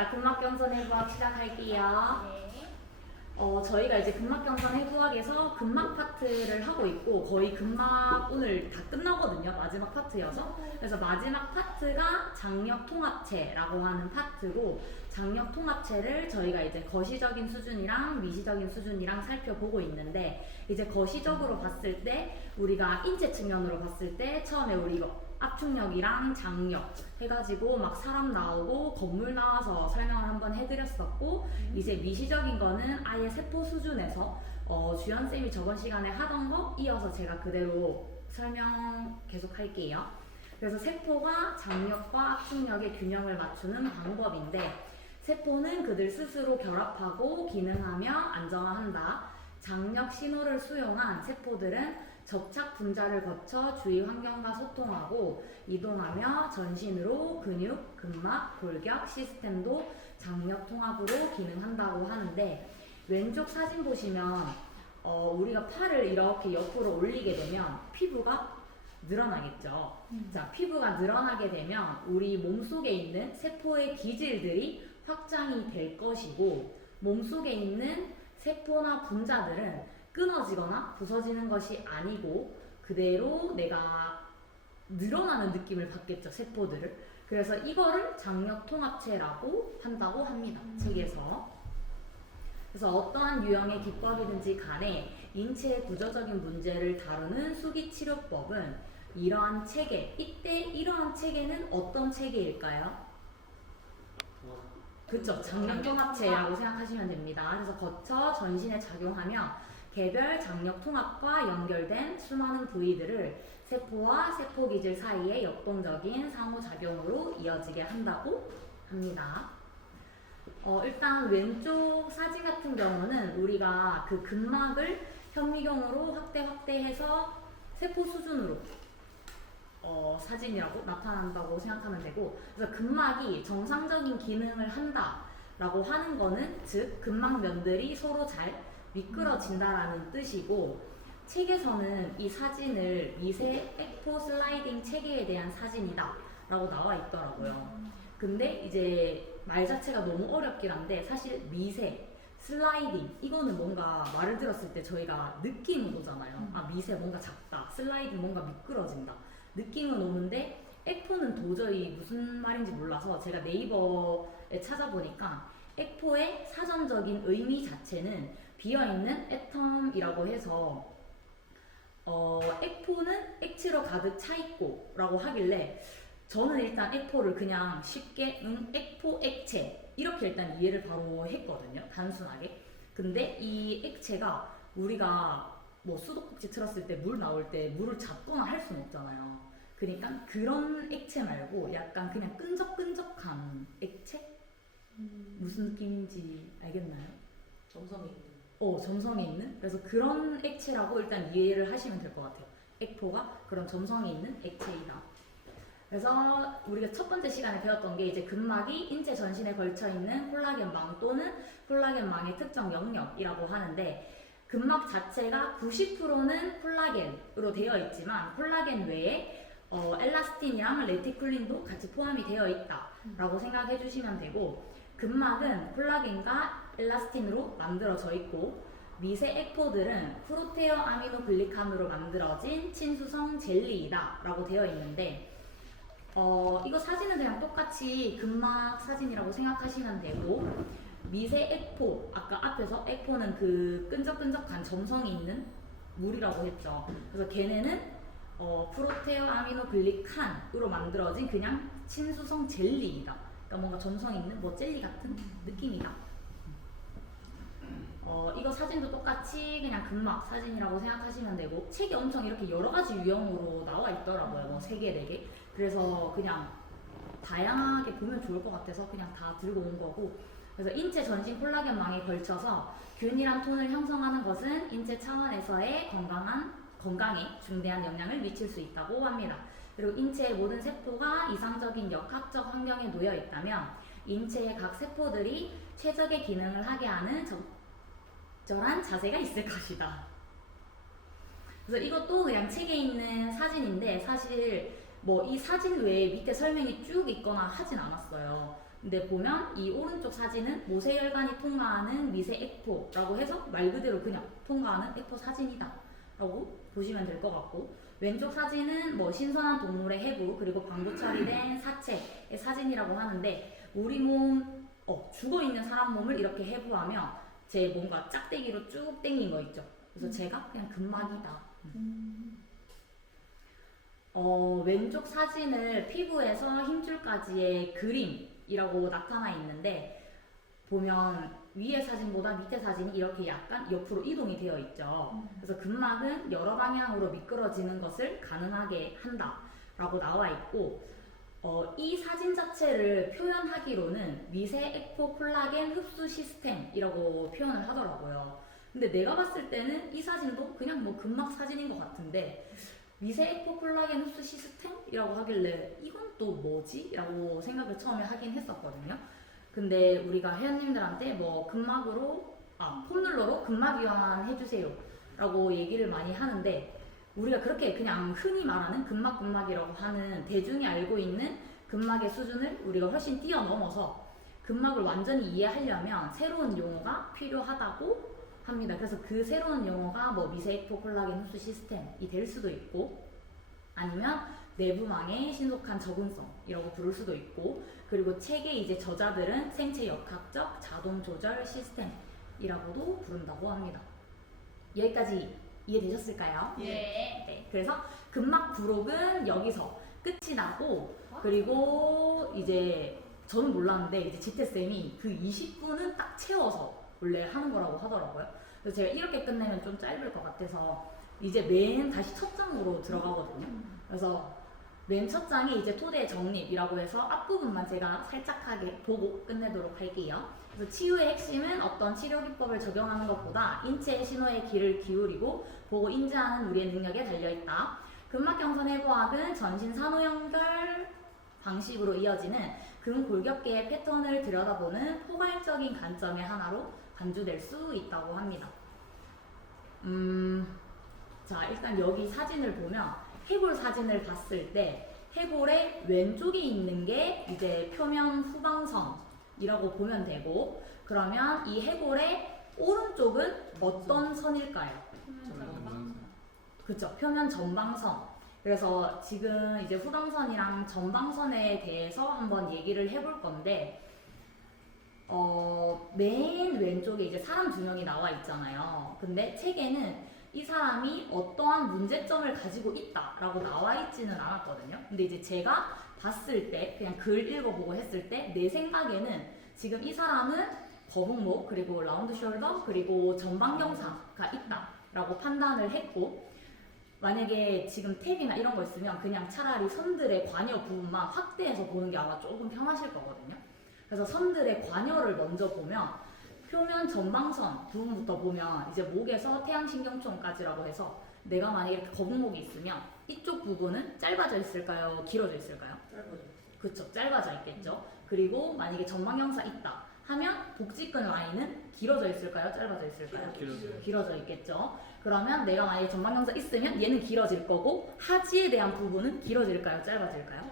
자, 근막경선 해부학 시작할게요. 네. 저희가 이제 근막경선 해부학에서 근막 파트를 하고 있고 거의 근막 오늘 다 끝나거든요. 마지막 파트여서. 그래서 마지막 파트가 장력통합체라고 하는 파트고 장력통합체를 저희가 이제 거시적인 수준이랑 미시적인 수준이랑 살펴보고 있는데 이제 거시적으로 봤을 때 우리가 인체 측면으로 봤을 때 처음에 우리 이거 압축력이랑 장력 해가지고 막 사람 나오고 건물 나와서 설명을 한번 해드렸었고 이제 미시적인 거는 아예 세포 수준에서 주연쌤이 저번 시간에 하던 거 이어서 제가 그대로 설명 계속 할게요. 그래서 세포가 장력과 압축력의 균형을 맞추는 방법인데 세포는 그들 스스로 결합하고 기능하며 안정화한다. 장력 신호를 수용한 세포들은 접착 분자를 거쳐 주위 환경과 소통하고 이동하며 전신으로 근육, 근막, 골격, 시스템도 장력 통합으로 기능한다고 하는데 왼쪽 사진 보시면 우리가 팔을 이렇게 옆으로 올리게 되면 피부가 늘어나겠죠. 자, 피부가 늘어나게 되면 우리 몸속에 있는 세포의 기질들이 확장이 될 것이고 몸속에 있는 세포나 분자들은 끊어지거나 부서지는 것이 아니고 그대로 내가 늘어나는 느낌을 받겠죠, 세포들을. 그래서 이거를 장력통합체라고 한다고 합니다, 책에서. 그래서 어떠한 유형의 기법이든지 간에 인체의 구조적인 문제를 다루는 수기치료법은 이러한 체계, 이때 이러한 체계는 어떤 체계일까요? 그쵸, 장력통합체라고 생각하시면 됩니다. 그래서 거쳐 전신에 작용하며 개별 장력 통합과 연결된 수많은 부위들을 세포와 세포 기질 사이의 역동적인 상호작용으로 이어지게 한다고 합니다. 일단 왼쪽 사진 같은 경우는 우리가 그 근막을 현미경으로 확대해서 세포 수준으로 사진이라고 나타난다고 생각하면 되고, 그래서 근막이 정상적인 기능을 한다라고 하는 거는 즉 근막면들이 서로 잘 미끄러진다라는 뜻이고, 책에서는 이 사진을 미세 에코 슬라이딩 체계에 대한 사진이다 라고 나와 있더라고요. 근데 이제 말 자체가 너무 어렵긴 한데 사실 미세, 슬라이딩 이거는 뭔가 말을 들었을 때 저희가 느낌은 오잖아요. 아, 미세 뭔가 작다, 슬라이딩 뭔가 미끄러진다 느낌은 오는데 에코는 도저히 무슨 말인지 몰라서 제가 네이버에 찾아보니까 에코의 사전적인 의미 자체는 비어있는 애텀이라고 해서 에코는 액체로 가득 차있고 라고 하길래 저는 일단 에코를 그냥 쉽게 에코 액체 이렇게 일단 이해를 바로 했거든요, 단순하게. 근데 이 액체가 우리가 뭐 수도꼭지 틀었을 때 물 나올 때 물을 잡거나 할 수는 없잖아요. 그러니까 그런 액체 말고 약간 그냥 끈적끈적한 액체? 무슨 느낌인지 알겠나요? 점성이 있는. 점성이 있는? 그래서 그런 액체라고 일단 이해를 하시면 될 것 같아요. 에코가 그런 점성이 있는 액체이다. 그래서 우리가 첫 번째 시간에 배웠던 게 이제 근막이 인체 전신에 걸쳐 있는 콜라겐망 또는 콜라겐망의 특정 영역이라고 하는데 근막 자체가 90%는 콜라겐으로 되어 있지만 콜라겐 외에 엘라스틴이랑 레티쿨린도 같이 포함이 되어 있다라고 생각해 주시면 되고, 근막은 콜라겐과 엘라스틴으로 만들어져 있고 미세 에코들은 프로테어 아미노글리칸으로 만들어진 친수성 젤리이다 라고 되어 있는데 이거 사진은 그냥 똑같이 근막 사진이라고 생각하시면 되고, 미세 에코, 아까 앞에서 에코는 그 끈적끈적한 점성이 있는 물이라고 했죠. 그래서 걔네는 프로테어 아미노글리칸으로 만들어진 그냥 친수성 젤리이다. 그러니까 뭔가 점성 있는 뭐 젤리 같은 느낌이다. 이거 사진도 똑같이 그냥 근막 사진이라고 생각하시면 되고, 책이 엄청 이렇게 여러 가지 유형으로 나와 있더라고요. 뭐 3개, 4개. 그래서 그냥 다양하게 보면 좋을 것 같아서 그냥 다 들고 온 거고, 그래서 인체 전신 콜라겐망에 걸쳐서 균일한 톤을 형성하는 것은 인체 차원에서의 건강에 중대한 영향을 미칠 수 있다고 합니다. 그리고 인체의 모든 세포가 이상적인 역학적 환경에 놓여 있다면 인체의 각 세포들이 최적의 기능을 하게 하는 적절한 자세가 있을 것이다. 그래서 이것도 그냥 책에 있는 사진인데 사실 뭐 이 사진 외에 밑에 설명이 쭉 있거나 하진 않았어요. 근데 보면 이 오른쪽 사진은 모세혈관이 통과하는 미세 에코라고 해서 말 그대로 그냥 통과하는 에코 사진이다 라고 보시면 될 것 같고, 왼쪽 사진은 뭐 신선한 동물의 해부 그리고 방부 처리된 사체의 사진이라고 하는데, 우리 몸 죽어있는 사람 몸을 이렇게 해부하면 제 몸과 짝대기로 쭉 당긴 거 있죠. 그래서 제가 그냥 근막이다. 왼쪽 사진을 피부에서 힘줄까지의 그림이라고 나타나 있는데, 보면 위에 사진보다 밑에 사진이 이렇게 약간 옆으로 이동이 되어 있죠. 그래서 근막은 여러 방향으로 미끄러지는 것을 가능하게 한다 라고 나와 있고, 이 사진 자체를 표현하기로는 미세 에코 콜라겐 흡수 시스템이라고 표현을 하더라고요. 근데 내가 봤을 때는 이 사진도 그냥 뭐 근막 사진인 것 같은데, 미세 에코 콜라겐 흡수 시스템이라고 하길래 이건 또 뭐지? 라고 생각을 처음에 하긴 했었거든요. 근데 우리가 회원님들한테 뭐 근막으로 폼롤러로 근막 이완 해주세요 라고 얘기를 많이 하는데, 우리가 그렇게 그냥 흔히 말하는 근막이라고 하는 대중이 알고 있는 근막의 수준을 우리가 훨씬 뛰어넘어서 근막을 완전히 이해하려면 새로운 용어가 필요하다고 합니다. 그래서 그 새로운 용어가 뭐 미세에코 콜라겐 흡수 시스템이 될 수도 있고, 아니면 내부망의 신속한 적응성이라고 부를 수도 있고, 그리고 책의 이제 저자들은 생체 역학적 자동 조절 시스템이라고도 부른다고 합니다. 여기까지 이해되셨을까요? 예. 네. 그래서 근막 부록은 여기서 끝이 나고, 그리고 이제 저는 몰랐는데 이제 지태쌤이 그 20분은 딱 채워서 원래 하는 거라고 하더라고요. 그래서 제가 이렇게 끝내면 좀 짧을 것 같아서 이제 다시 첫 장으로 들어가거든요. 그래서 맨 첫 장이 이제 토대 정립이라고 해서 앞부분만 제가 살짝하게 보고 끝내도록 할게요. 그래서 치유의 핵심은 어떤 치료 기법을 적용하는 것보다 인체의 신호에 귀를 기울이고 보고 인지하는 우리의 능력에 달려있다. 근막경선 해부학은 전신 산후 연결 방식으로 이어지는 근골격계의 패턴을 들여다보는 포괄적인 관점의 하나로 간주될 수 있다고 합니다. 자, 일단 여기 사진을 보면 해골 사진을 봤을 때 해골의 왼쪽에 있는 게 이제 표면 후방선이라고 보면 되고, 그러면 이 해골의 오른쪽은 어떤 선일까요? 그쵸, 표면 전방선. 그래서 지금 이제 후방선이랑 전방선에 대해서 한번 얘기를 해볼 건데, 맨 왼쪽에 이제 사람 두 명이 나와 있잖아요. 근데 책에는 이 사람이 어떠한 문제점을 가지고 있다라고 나와 있지는 않았거든요. 근데 이제 제가 봤을 때, 그냥 글 읽어보고 했을 때, 내 생각에는 지금 이 사람은 거북목, 그리고 라운드 숄더, 그리고 전방경사가 있다라고 판단을 했고, 만약에 지금 탭이나 이런 거 있으면 그냥 차라리 선들의 관여 부분만 확대해서 보는 게 아마 조금 편하실 거거든요. 그래서 선들의 관여를 먼저 보면 표면 전방선 부분부터 보면 이제 목에서 태양신경총까지라고 해서 내가 만약에 이렇게 거북목이 있으면 이쪽 부분은 짧아져 있을까요? 길어져 있을까요? 짧아져. 그쵸, 짧아져 있겠죠. 그리고 만약에 전방경사 있다 하면 복직근 라인은 길어져 있을까요? 짧아져 있을까요? 길어져 있겠죠. 그러면 내가 만약에 전방경사 있으면 얘는 길어질 거고, 하지에 대한 부분은 길어질까요? 짧아질까요?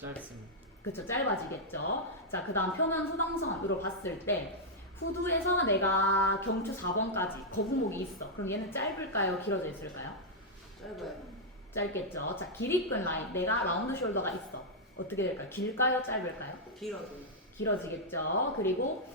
짧습니다. 그쵸, 짧아지겠죠. 자, 그 다음 표면 후방선으로 봤을 때 후두에서 내가 경추 4번까지 거북목이 있어. 그럼 얘는 짧을까요? 길어져 있을까요? 짧아요. 짧겠죠. 자, 기립근 라인, 내가 라운드 숄더가 있어. 어떻게 될까요? 길까요? 짧을까요? 길어져요. 길어지겠죠. 그리고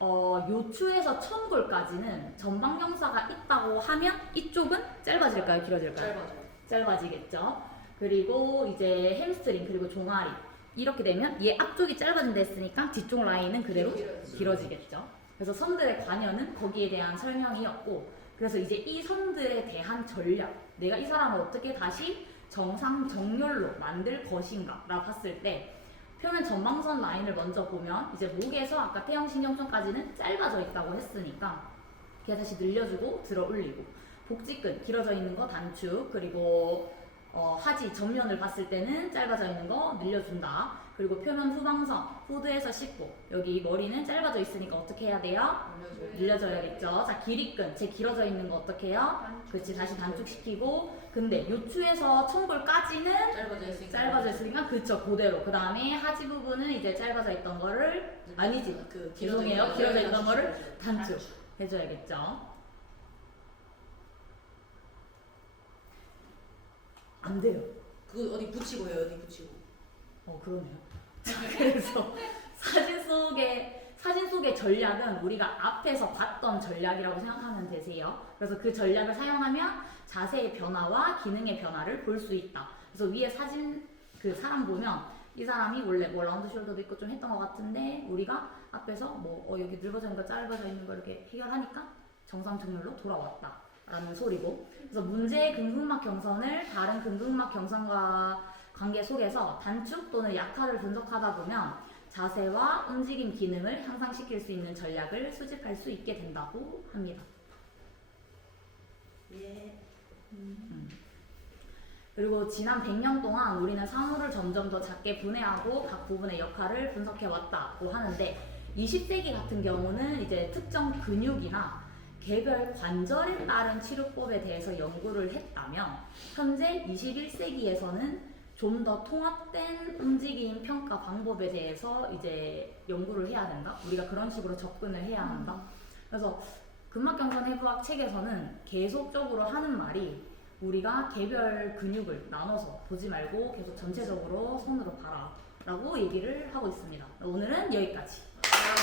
요추에서 천골까지는 전방경사가 있다고 하면 이쪽은 짧아질까요? 길어질까요? 짧아져요. 짧아지겠죠. 그리고 이제 햄스트링 그리고 종아리 이렇게 되면 얘 앞쪽이 짧아진다 했으니까 뒤쪽 라인은 그대로 길어지겠죠. 그래서 선들의 관여는 거기에 대한 설명이었고, 그래서 이제 이 선들에 대한 전략, 내가 이 사람을 어떻게 다시 정상 정렬로 만들 것인가 라 봤을 때, 표면 전방선 라인을 먼저 보면 이제 목에서 아까 태형신경선까지는 짧아져 있다고 했으니까 걔 다시 늘려주고 들어 올리고, 복직근 길어져 있는 거 단축, 그리고 하지 전면을 봤을 때는 짧아져 있는 거 늘려준다. 그리고 표면 후방선, 후드에서 10보. 여기 머리는 짧아져 있으니까 어떻게 해야 돼요? 늘려줘야겠죠. 자, 길이끈. 제 길어져 있는 거 어떻게 해요? 그렇지, 다시 단축시키고. 근데 요추에서 청골까지는 짧아져 있으니까 그쵸, 그대로. 그 다음에 하지 부분은 이제 짧아져 있던 거를 아니지. 죄송해요. 길어져 있던 거를 단축해줘야겠죠. 안 돼요. 그 어디 붙이고 해요, 어디 붙이고. 그러네요. 그래서 사진 속의 전략은 우리가 앞에서 봤던 전략이라고 생각하면 되세요. 그래서 그 전략을 사용하면 자세의 변화와 기능의 변화를 볼 수 있다. 그래서 위에 사진 그 사람 보면 이 사람이 원래 뭐 라운드 숄더도 있고 좀 했던 것 같은데 우리가 앞에서 여기 넓어져 있는 거 짧아져 있는 거 이렇게 해결하니까 정상 정렬로 돌아왔다 라는 소리고. 그래서 문제의 근근막 경선을 다른 근근막 경선과 관계 속에서 단축 또는 약화를 분석하다 보면 자세와 움직임 기능을 향상시킬 수 있는 전략을 수집할 수 있게 된다고 합니다. 예. 그리고 지난 100년 동안 우리는 사물을 점점 더 작게 분해하고 각 부분의 역할을 분석해 왔다고 하는데 20세기 같은 경우는 이제 특정 근육이나 개별 관절에 따른 치료법에 대해서 연구를 했다면 현재 21세기에서는 좀 더 통합된 움직임 평가 방법에 대해서 이제 연구를 해야 된다. 우리가 그런 식으로 접근을 해야 한다. 그래서 근막경선 해부학 책에서는 계속적으로 하는 말이 우리가 개별 근육을 나눠서 보지 말고 계속 전체적으로 손으로 봐라 라고 얘기를 하고 있습니다. 오늘은 여기까지.